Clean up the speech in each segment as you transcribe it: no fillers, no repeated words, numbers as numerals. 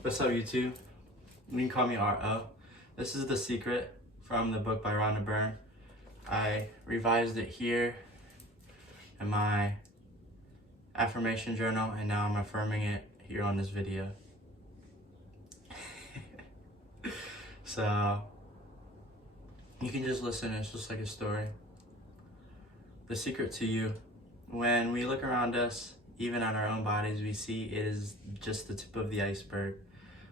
What's up, YouTube? You can call me R.O. This is The Secret from the book by Rhonda Byrne. I revised it here in my affirmation journal, and now I'm affirming it here on this video. So, you can just listen, it's just like a story. The secret to you. When we look around us, even at our own bodies, we see it is just the tip of the iceberg.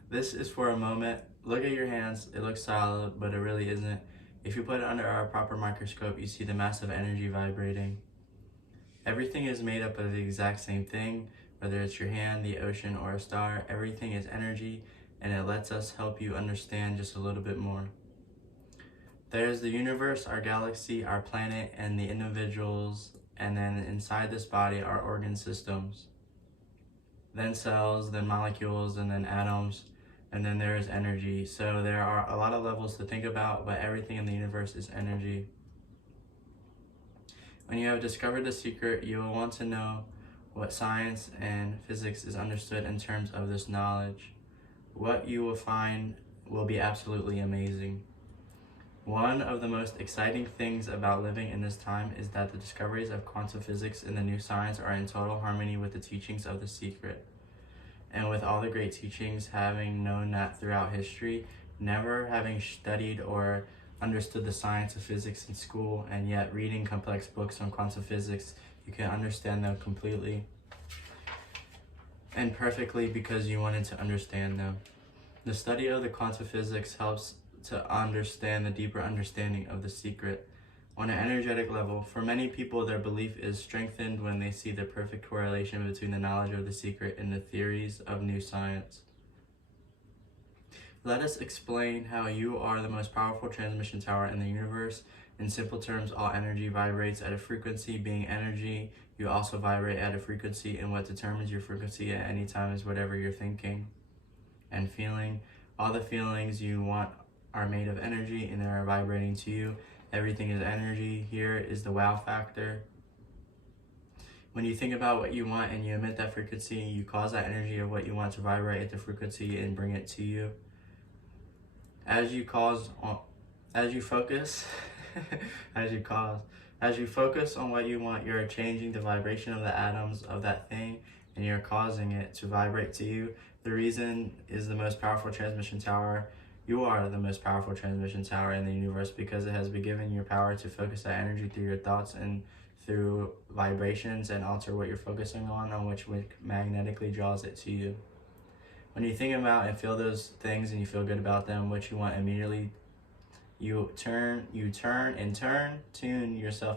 This is for a moment. Look at your hands. It looks solid, but it really isn't. If you put it under our proper microscope, you see the massive energy vibrating. Everything is made up of the exact same thing, whether it's your hand, the ocean, or a star. Everything is energy, and it lets us help you understand just a little bit more. There's the universe, our galaxy, our planet, and the individuals, and then inside this body are organ systems, then cells, then molecules, and then atoms, and then there is energy. So there are a lot of levels to think about, but everything in the universe is energy. When you have discovered the secret, you will want to know what science and physics is understood in terms of this knowledge. What you will find will be absolutely amazing. One of the most exciting things about living in this time is that the discoveries of quantum physics and the new science are in total harmony with the teachings of the secret. And with all the great teachings, having known that throughout history, never having studied or understood the science of physics in school, and yet reading complex books on quantum physics, you can understand them completely and perfectly because you wanted to understand them. The study of the quantum physics helps to understand the deeper understanding of the secret on an energetic level. For many people, their belief is strengthened when they see the perfect correlation between the knowledge of the secret and the theories of new science. Let us explain how you are the most powerful transmission tower in the universe. In simple terms, all energy vibrates at a frequency. Being energy, you also vibrate at a frequency, and what determines your frequency at any time is whatever you're thinking and feeling. All the feelings you want are made of energy, and they are vibrating to you. Everything is energy. Here is the wow factor. When you think about what you want and you emit that frequency, you cause that energy of what you want to vibrate at the frequency and bring it to you. As you focus on what you want, you're changing the vibration of the atoms of that thing, and you're causing it to vibrate to you. The reason is the most powerful transmission tower. You are the most powerful transmission tower in the universe because it has been given your power to focus that energy through your thoughts and through vibrations and alter what you're focusing on which magnetically draws it to you. When you think about and feel those things and you feel good about them, what you want immediately, you tune yourself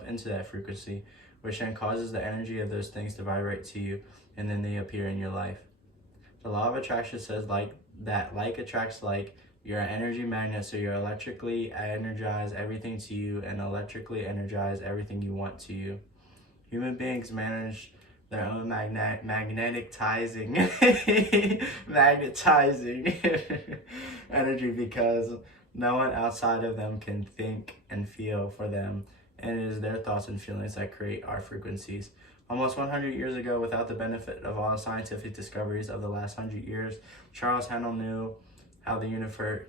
into that frequency, which then causes the energy of those things to vibrate to you, and then they appear in your life. The law of attraction says like attracts like. You're an energy magnet, so you're electrically energize everything to you and electrically energize everything you want to you. Human beings manage their own magnetizing energy because no one outside of them can think and feel for them, and it is their thoughts and feelings that create our frequencies. Almost 100 years ago, without the benefit of all the scientific discoveries of the last 100 years, Charles Handel knew how the universe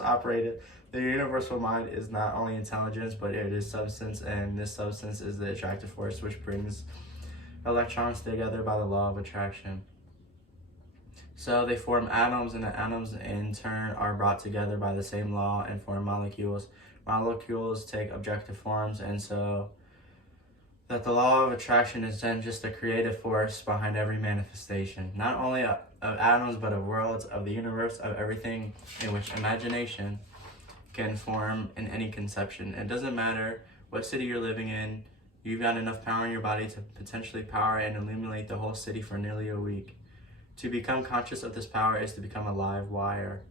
operated. The universal mind is not only intelligence, but it is substance, and this substance is the attractive force which brings electrons together by the law of attraction. So they form atoms, and the atoms in turn are brought together by the same law and form molecules. Molecules take objective forms, and so that the law of attraction is then just a creative force behind every manifestation, not only of atoms, but of worlds, of the universe, of everything in which imagination can form in any conception. It doesn't matter what city you're living in, you've got enough power in your body to potentially power and illuminate the whole city for nearly a week. To become conscious of this power is to become a live wire.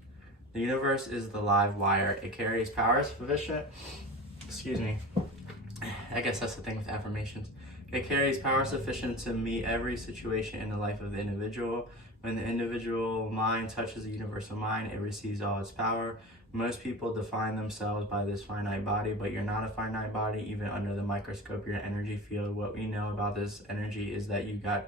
The universe is the live wire. It carries power sufficient, I guess that's the thing with affirmations. It carries power sufficient to meet every situation in the life of the individual. When the individual mind touches the universal mind, it receives all its power. Most people define themselves by this finite body, but you're not a finite body. Even under the microscope, you're an energy field. What we know about this energy is that you got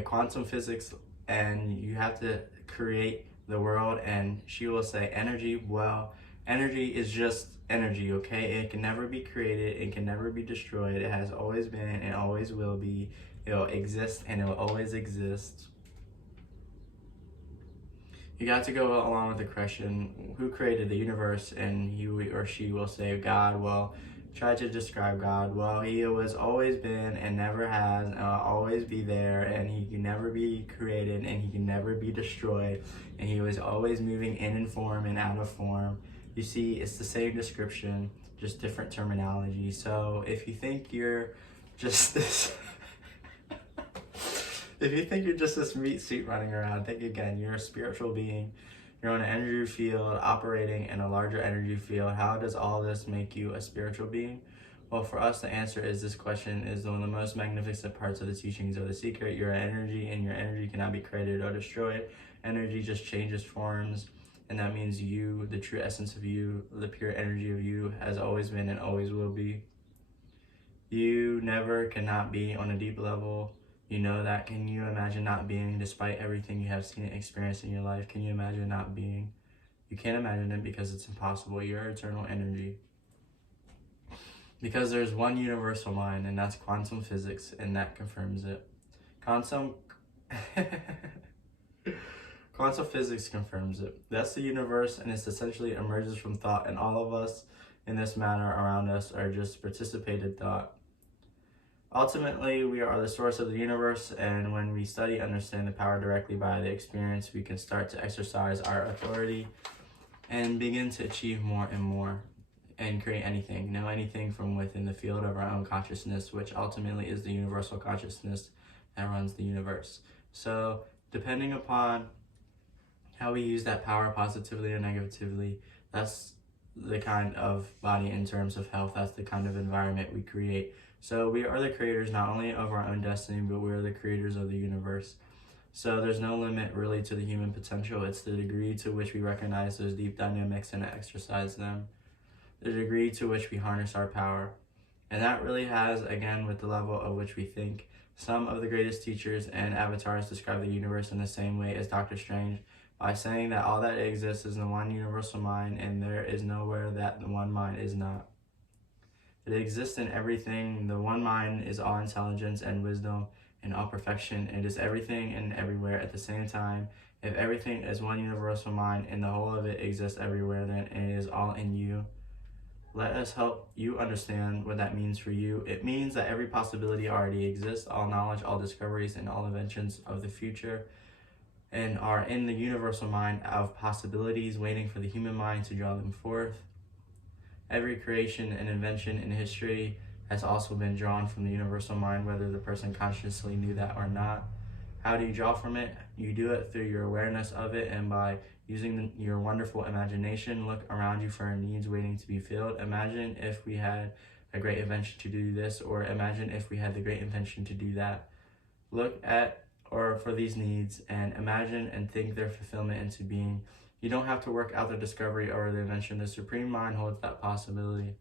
quantum physics, and you have to create the world. And she will say energy, well, energy is just energy, okay? It can never be created, it can never be destroyed. It has always been and always will be. It'll exist and it will always exist. You got to go along with the question, who created the universe? And he or she will say God. Well, try to describe God. Well, he has always been and never has and will always be there, and he can never be created and he can never be destroyed, and he was always moving in form and out of form. You see, it's the same description, just different terminology. So if you think you're just this if you think you're just this meat suit running around, think again. You're a spiritual being. You're on an energy field operating in a larger energy field. How does all this make you a spiritual being? Well, for us, the answer is this question is one of the most magnificent parts of the teachings of The Secret. You're energy, and your energy cannot be created or destroyed. Energy just changes forms, and that means you, the true essence of you, the pure energy of you, has always been and always will be. You never cannot be on a deep level. You know that. Can you imagine not being, despite everything you have seen and experienced in your life? Can you imagine not being? You can't imagine it because it's impossible. You're eternal energy. Because there's one universal mind, and that's quantum physics, and that confirms it. Quantum physics confirms it. That's the universe, and it essentially emerges from thought, and all of us in this manner around us are just participated thought. Ultimately, we are the source of the universe, and when we study, understand the power directly by the experience, we can start to exercise our authority and begin to achieve more and more and create anything, know anything from within the field of our own consciousness, which ultimately is the universal consciousness that runs the universe. So, depending upon how we use that power positively or negatively, that's the kind of body in terms of health, that's the kind of environment we create. So we are the creators not only of our own destiny, but we are the creators of the universe. So there's no limit really to the human potential. It's the degree to which we recognize those deep dynamics and exercise them. The degree to which we harness our power. And that really has, again, with the level of which we think. Some of the greatest teachers and avatars describe the universe in the same way as Dr. Strange, by saying that all that exists is the one universal mind, and there is nowhere that the one mind is not. It exists in everything. The one mind is all intelligence and wisdom and all perfection. It is everything and everywhere at the same time. If everything is one universal mind and the whole of it exists everywhere, then it is all in you. Let us help you understand what that means for you. It means that every possibility already exists. All knowledge, all discoveries, and all inventions of the future and are in the universal mind of possibilities, waiting for the human mind to draw them forth. Every creation and invention in history has also been drawn from the universal mind, whether the person consciously knew that or not. How do you draw from it? You do it through your awareness of it, and by using your wonderful imagination. Look around you for needs waiting to be filled. Imagine if we had a great invention to do this, or imagine if we had the great invention to do that. Look at or for these needs and imagine and think their fulfillment into being. You don't have to work out the discovery or the invention. The Supreme Mind holds that possibility.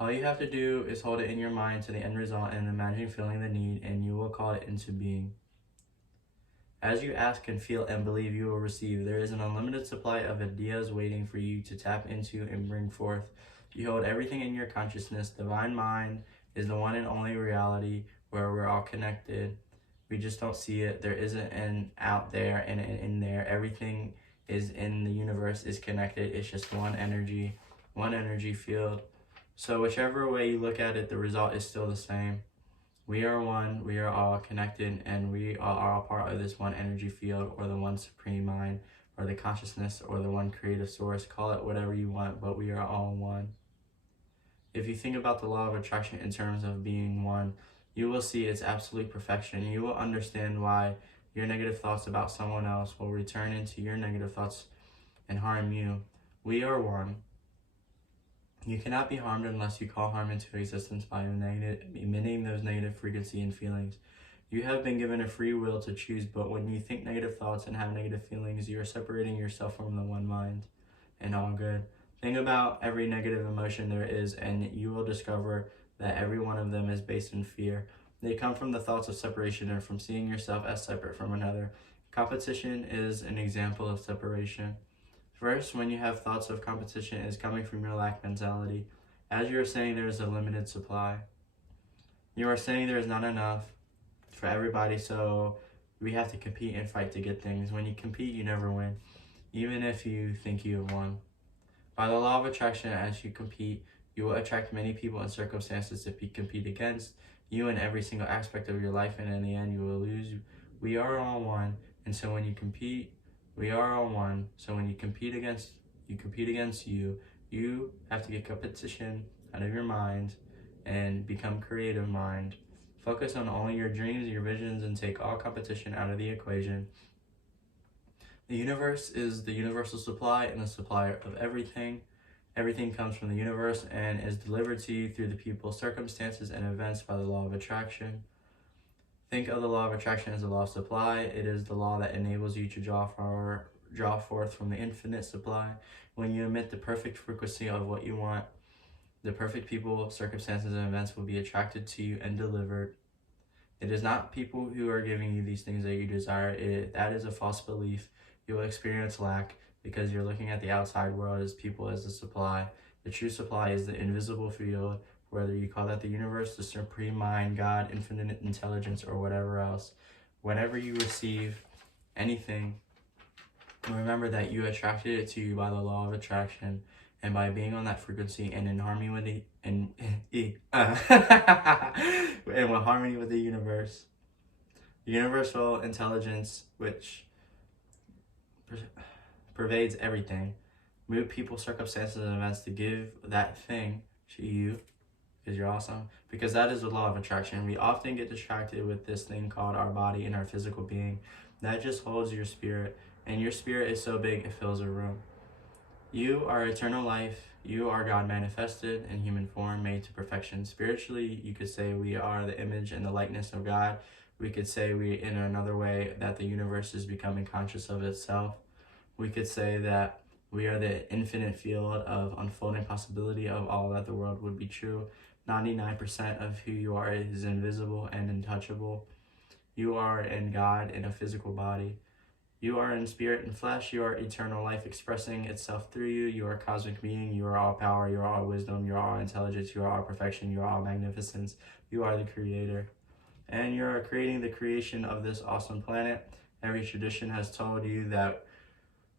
All you have to do is hold it in your mind to the end result and imagine feeling the need, and you will call it into being. As you ask and feel and believe, you will receive. There is an unlimited supply of ideas waiting for you to tap into and bring forth. You hold everything in your consciousness. Divine Mind is the one and only reality where we're all connected. We just don't see it. There isn't an out there and an in there. Everything is in the universe, is connected. It's just one energy field. So whichever way you look at it, the result is still the same. We are one, we are all connected, and we are all part of this one energy field, or the one Supreme Mind, or the consciousness, or the one creative source. Call it whatever you want, but we are all one. If you think about the law of attraction in terms of being one, you will see its absolute perfection. You will understand why your negative thoughts about someone else will return into your negative thoughts and harm you. We are one. You cannot be harmed unless you call harm into existence by emitting those negative frequency and feelings. You have been given a free will to choose, but when you think negative thoughts and have negative feelings, you are separating yourself from the one mind and all good. Think about every negative emotion there is, and you will discover that every one of them is based in fear. They come from the thoughts of separation and from seeing yourself as separate from another. Competition is an example of separation. First, when you have thoughts of competition, it is coming from your lack mentality. As you are saying, there is a limited supply. You are saying there is not enough for everybody, so we have to compete and fight to get things. When you compete, you never win, even if you think you have won. By the law of attraction, as you compete, you will attract many people and circumstances to compete against you in every single aspect of your life, and in the end, you will lose. We are all one, and so when you compete, we are all one. So when you compete against you, you have to get competition out of your mind and become creative mind. Focus on only your dreams, your visions, and take all competition out of the equation. The universe is the universal supply and the supplier of everything. Everything comes from the universe and is delivered to you through the people, circumstances, and events by the law of attraction. Think of the law of attraction as a law of supply. It is the law that enables you to draw forth from the infinite supply. When you emit the perfect frequency of what you want, the perfect people, circumstances, and events will be attracted to you and delivered. It is not people who are giving you these things that you desire. That is a false belief. You will experience lack because you're looking at the outside world as people as the supply. The true supply is the invisible field, whether you call that the universe, the supreme mind, God, infinite intelligence, or whatever else. Whenever you receive anything, remember that you attracted it to you by the law of attraction, and by being on that frequency and in harmony with harmony with the universe. The universal intelligence, which pervades everything, move people, circumstances, and events to give that thing to you, because you're awesome, because that is the law of attraction. We often get distracted with this thing called our body and our physical being. That just holds your spirit, and your spirit is so big it fills a room. You are eternal life. You are God manifested in human form, made to perfection. Spiritually, you could say we are the image and the likeness of God. We could say in another way, that the universe is becoming conscious of itself. We could say that we are the infinite field of unfolding possibility of all that the world would be true. 99% of who you are is invisible and untouchable. You are in God in a physical body. You are in spirit and flesh. You are eternal life expressing itself through you. You are a cosmic being. You are all power. You are all wisdom. You are all intelligence. You are all perfection. You are all magnificence. You are the creator. And you are creating the creation of this awesome planet. Every tradition has told you that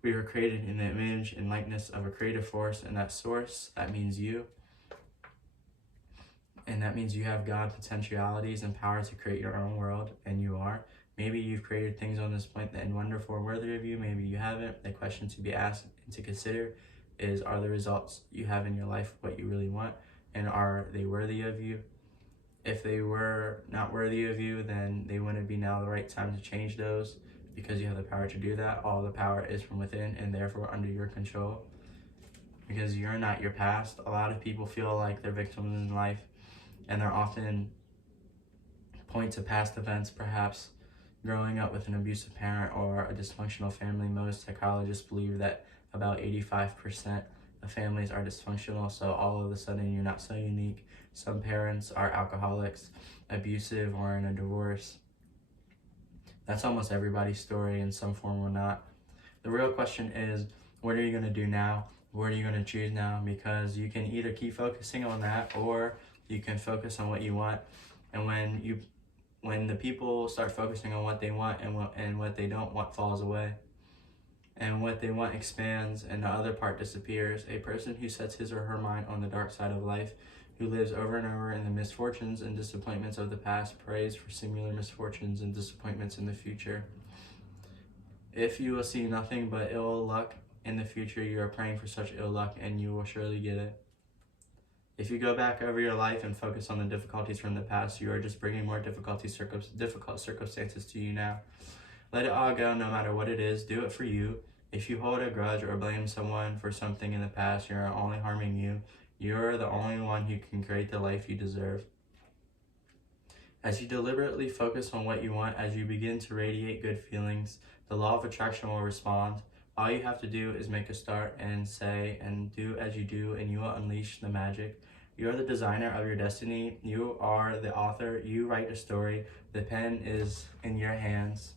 we were created in the image and likeness of a creative force, and that source, that means you. And that means you have God potentialities and power to create your own world, and you are. Maybe you've created things on this planet and wonderful and worthy of you. Maybe you haven't. The question to be asked and to consider is, are the results you have in your life what you really want? And are they worthy of you? If they were not worthy of you, then they wouldn't be now the right time to change those, because you have the power to do that. All the power is from within and therefore under your control, because you're not your past. A lot of people feel like they're victims in life, and they're often point to past events, perhaps growing up with an abusive parent or a dysfunctional family. Most psychologists believe that about 85% of families are dysfunctional, so all of a sudden you're not so unique. Some parents are alcoholics, abusive, or in a divorce. That's almost everybody's story in some form or not. The real question is, what are you going to do now? What are you going to choose now? Because you can either keep focusing on that, or you can focus on what you want. And when the people start focusing on what they want, and what they don't want falls away, and what they want expands and the other part disappears. A person who sets his or her mind on the dark side of life, who lives over and over in the misfortunes and disappointments of the past, prays for similar misfortunes and disappointments in the future. If you will see nothing but ill luck in the future, you are praying for such ill luck, and you will surely get it. If you go back over your life and focus on the difficulties from the past, you are just bringing more difficult circumstances to you now. Let it all go, no matter what it is. Do it for you. If you hold a grudge or blame someone for something in the past, you're only harming you. You're the only one who can create the life you deserve. As you deliberately focus on what you want, as you begin to radiate good feelings, the law of attraction will respond. All you have to do is make a start and say and do as you do, and you will unleash the magic. You're the designer of your destiny. You are the author. You write the story. The pen is in your hands.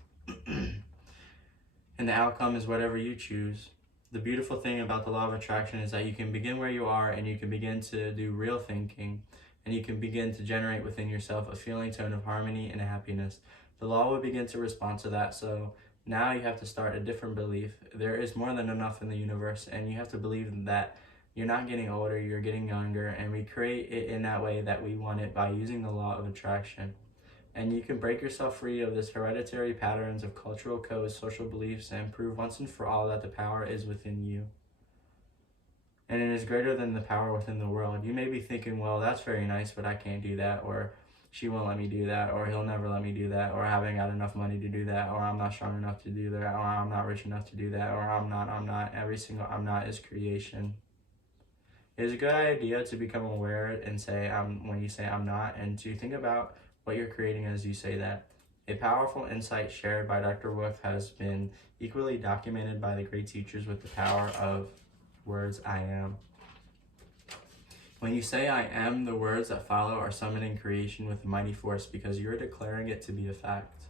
And the outcome is whatever you choose. The beautiful thing about the law of attraction is that you can begin where you are and you can begin to do real thinking, and you can begin to generate within yourself a feeling tone of harmony and happiness. The law will begin to respond to that. So now you have to start a different belief. There is more than enough in the universe, and you have to believe that you're not getting older, you're getting younger, and we create it in that way that we want it by using the law of attraction. And you can break yourself free of this hereditary patterns of cultural codes, social beliefs, and prove once and for all that the power is within you. And it is greater than the power within the world. You may be thinking, well, that's very nice, but I can't do that, or she won't let me do that, or he'll never let me do that, or I haven't got enough money to do that, or I'm not strong enough to do that, or I'm not rich enough to do that, or I'm not. Every single I'm not is creation. It is a good idea to become aware and say, when you say I'm not, and to think about what you're creating as you say that. A powerful insight shared by Dr. Wolf has been equally documented by the great teachers with the power of words I am. When you say I am, the words that follow are summoning creation with mighty force because you're declaring it to be a fact.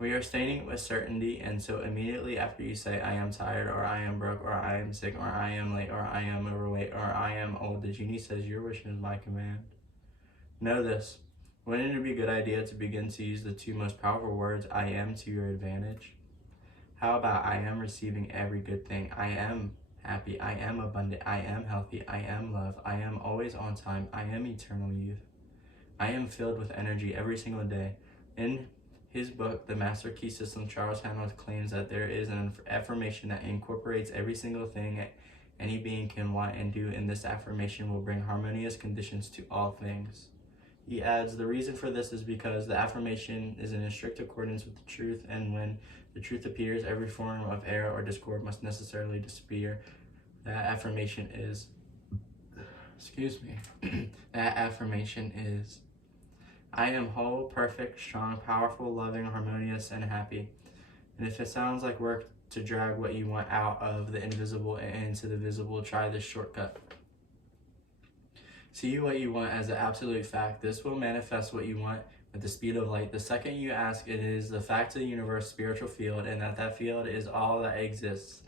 We are stating it with certainty, and so immediately after you say I am tired, or I am broke, or I am sick, or I am late, or I am overweight, or I am old, the genie says your wish is my command. Know this. Wouldn't it be a good idea to begin to use the two most powerful words I am to your advantage? How about I am receiving every good thing? I am happy. I am abundant. I am healthy. I am love. I am always on time. I am eternal youth. I am filled with energy every single day. In his book, The Master Key System, Charles Haanel claims that there is an affirmation that incorporates every single thing any being can want and do, and this affirmation will bring harmonious conditions to all things. He adds, the reason for this is because the affirmation is in strict accordance with the truth, and when the truth appears, every form of error or discord must necessarily disappear. That affirmation is, that affirmation is, I am whole, perfect, strong, powerful, loving, harmonious, and happy. And if it sounds like work to drag what you want out of the invisible and into the visible, try this shortcut. See what you want as an absolute fact. This will manifest what you want at the speed of light. The second you ask, it is the fact of the universe, spiritual field, and that field is all that exists.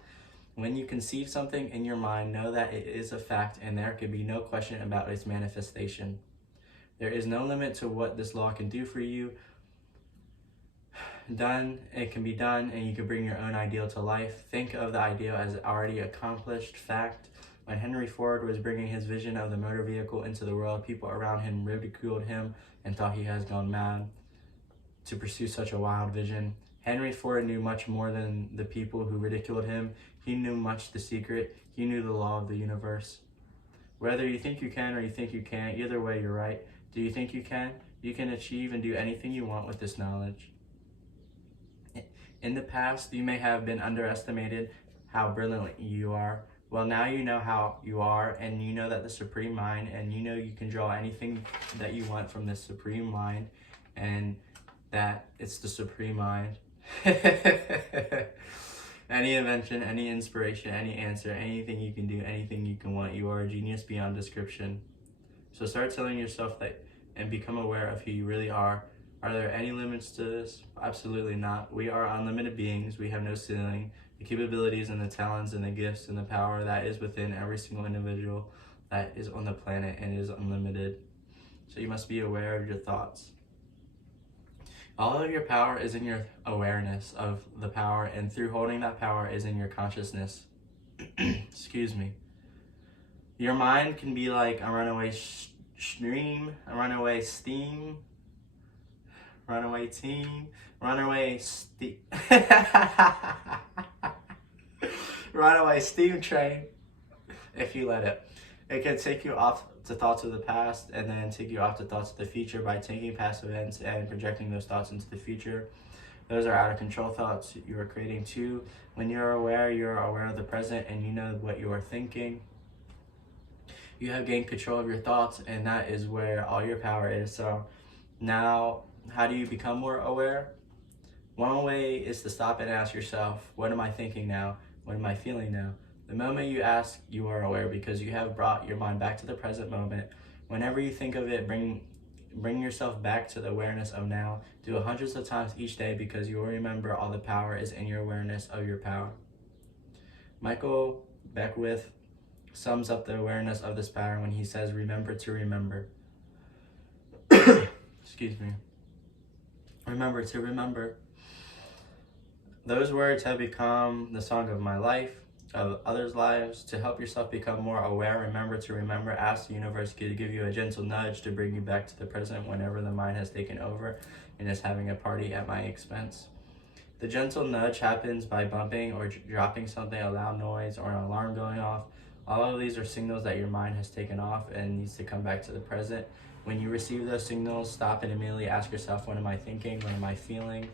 When you conceive something in your mind, know that it is a fact, and there can be no question about its manifestation. There is no limit to what this law can do for you. It can be done, and you can bring your own ideal to life. Think of the ideal as already accomplished fact. When Henry Ford was bringing his vision of the motor vehicle into the world, people around him ridiculed him and thought he has gone mad to pursue such a wild vision. Henry Ford knew much more than the people who ridiculed him. He knew much the secret. He knew the law of the universe. Whether you think you can or you think you can't, either way you're right. Do you think you can? You can achieve and do anything you want with this knowledge. In the past, you may have been underestimated how brilliant you are. Well, now you know how you are, and you know that the Supreme Mind, and you know you can draw anything that you want from the Supreme Mind, and that it's the Supreme Mind. Any invention, any inspiration, any answer, anything you can do, anything you can want, you are a genius beyond description. So start telling yourself that and become aware of who you really are. Are there any limits to this? Absolutely not. We are unlimited beings. We have no ceiling. The capabilities and the talents and the gifts and the power that is within every single individual that is on the planet and is unlimited. So you must be aware of your thoughts. All of your power is in your awareness of the power, and through holding that power is in your consciousness. Excuse me. Your mind can be like a runaway stream, a runaway steam, runaway team, runaway runaway steam train, if you let it. It can take you off to thoughts of the past and then take you off to thoughts of the future by taking past events and projecting those thoughts into the future. Those are out of control thoughts you are creating too. When you're aware of the present and you know what you are thinking. You have gained control of your thoughts, and that is where all your power is. So now, how do you become more aware? One way is to stop and ask yourself, what am I thinking now? What am I feeling now? The moment you ask, you are aware because you have brought your mind back to the present moment. Whenever you think of it, bring yourself back to the awareness of now. Do it hundreds of times each day because you will remember all the power is in your awareness of your power. Michael Beckwith sums up the awareness of this power when he says, remember to remember. Excuse me. Remember to remember. Those words have become the song of my life, of others' lives. To help yourself become more aware, remember to remember. Ask the universe to give you a gentle nudge to bring you back to the present whenever the mind has taken over and is having a party at my expense. The gentle nudge happens by bumping or dropping something, a loud noise, or an alarm going off. All of these are signals that your mind has taken off and needs to come back to the present. When you receive those signals, stop and immediately ask yourself, what am I thinking? What am I feeling?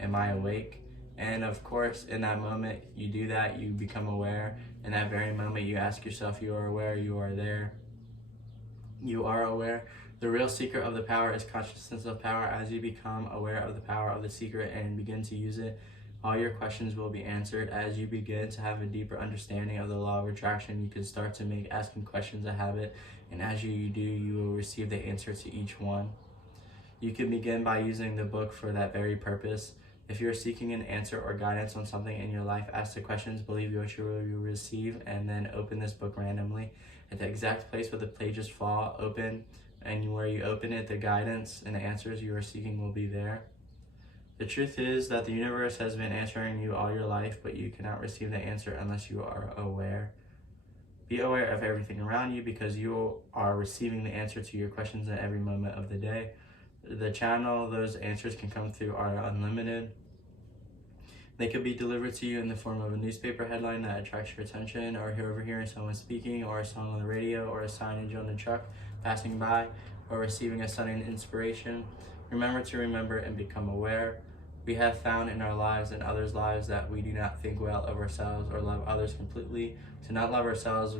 Am I awake? And of course, in that moment, you do that, you become aware. In that very moment, you ask yourself, you are aware, you are there. You are aware. The real secret of the power is consciousness of power. As you become aware of the power of the secret and begin to use it, all your questions will be answered. As you begin to have a deeper understanding of the law of attraction, you can start to make asking questions a habit. And as you do, you will receive the answer to each one. You can begin by using the book for that very purpose. If you're seeking an answer or guidance on something in your life, ask the questions, believe what you will receive, and then open this book randomly. At the exact place where the pages fall open, and where you open it, the guidance and the answers you are seeking will be there. The truth is that the universe has been answering you all your life, but you cannot receive the answer unless you are aware. Be aware of everything around you because you are receiving the answer to your questions at every moment of the day. The channel those answers can come through are unlimited. They could be delivered to you in the form of a newspaper headline that attracts your attention, or overhearing someone speaking, or a song on the radio, or a signage on the truck passing by, or receiving a sudden inspiration. Remember to remember and become aware. We have found in our lives and others' lives that we do not think well of ourselves or love others completely. To not love ourselves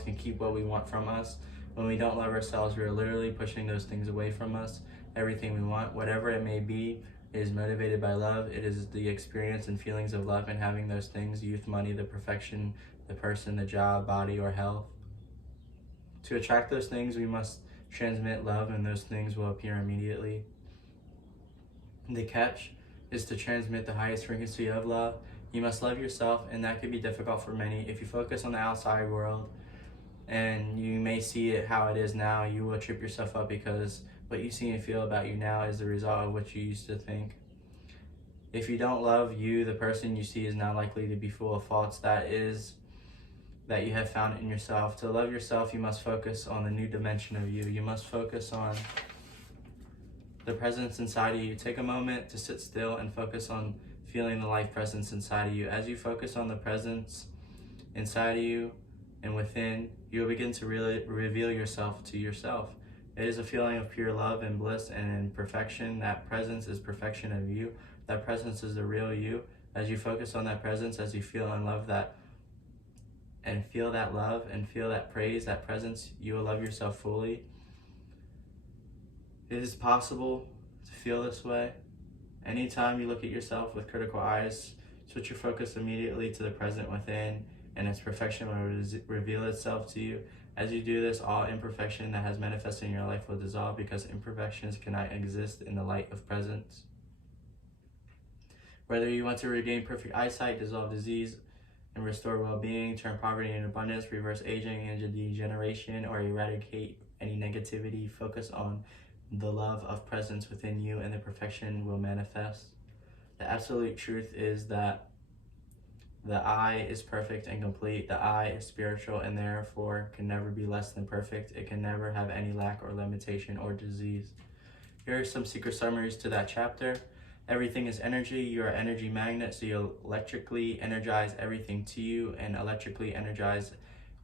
can keep what we want from us. When we don't love ourselves, we are literally pushing those things away from us. Everything we want, whatever it may be, is motivated by love. It is the experience and feelings of love and having those things: youth, money, the perfection, the person, the job, body, or health. To attract those things, we must transmit love, and those things will appear immediately. The catch is to transmit the highest frequency of love. You must love yourself, and that can be difficult for many. If you focus on the outside world, and you may see it how it is now, you will trip yourself up because what you see and feel about you now is the result of what you used to think. If you don't love you, the person you see is not likely to be full of faults that you have found in yourself. To love yourself, you must focus on the new dimension of you. You must focus on the presence inside of you. Take a moment to sit still and focus on feeling the life presence inside of you. As you focus on the presence inside of you and within, you will begin to really reveal yourself to yourself. It is a feeling of pure love and bliss and perfection. That presence is perfection of you. That presence is the real you. As you focus on that presence, as you feel and love that, and feel that love and feel that praise, that presence, you will love yourself fully. It is possible to feel this way. Anytime you look at yourself with critical eyes, switch your focus immediately to the present within, and its perfection will reveal itself to you. As you do this, all imperfection that has manifested in your life will dissolve, because imperfections cannot exist in the light of presence. Whether you want to regain perfect eyesight, dissolve disease, and restore well-being, turn poverty into abundance, reverse aging and degeneration, or eradicate any negativity, focus on the love of presence within you, and the perfection will manifest. The absolute truth is that the I is perfect and complete. The I is spiritual and therefore can never be less than perfect. It can never have any lack or limitation or disease. Here are some secret summaries to that chapter. Everything is energy. You are an energy magnet, so you electrically energize everything to you and electrically energize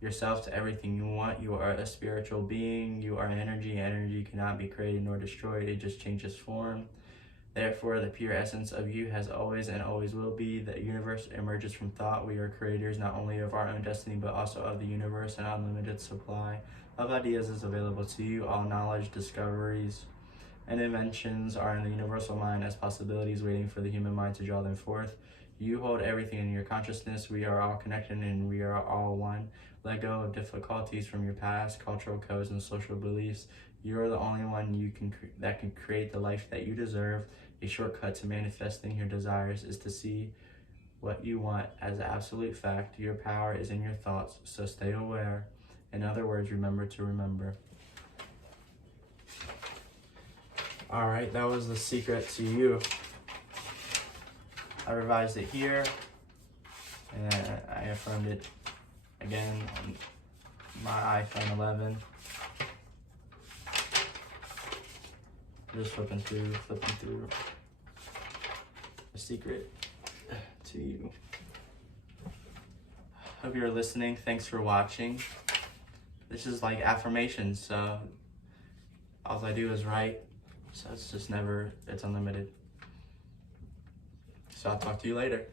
yourself to everything you want. You are a spiritual being. You are energy. Energy cannot be created nor destroyed. It just changes form. Therefore, the pure essence of you has always and always will be. The universe emerges from thought. We are creators not only of our own destiny, but also of the universe. An unlimited supply of ideas is available to you. All knowledge, discoveries, and inventions are in the universal mind as possibilities waiting for the human mind to draw them forth. You hold everything in your consciousness. We are all connected and we are all one. Let go of difficulties from your past, cultural codes, and social beliefs. You are the only one that can create the life that you deserve. A shortcut to manifesting your desires is to see what you want as an absolute fact. Your power is in your thoughts, so stay aware. In other words, remember to remember. All right, that was The Secret to You. I revised it here, and I affirmed it again on my iPhone 11. Just flipping through The Secret to You. Hope you're listening. Thanks for watching. This is like affirmations, so all I do is write. So it's unlimited. So I'll talk to you later.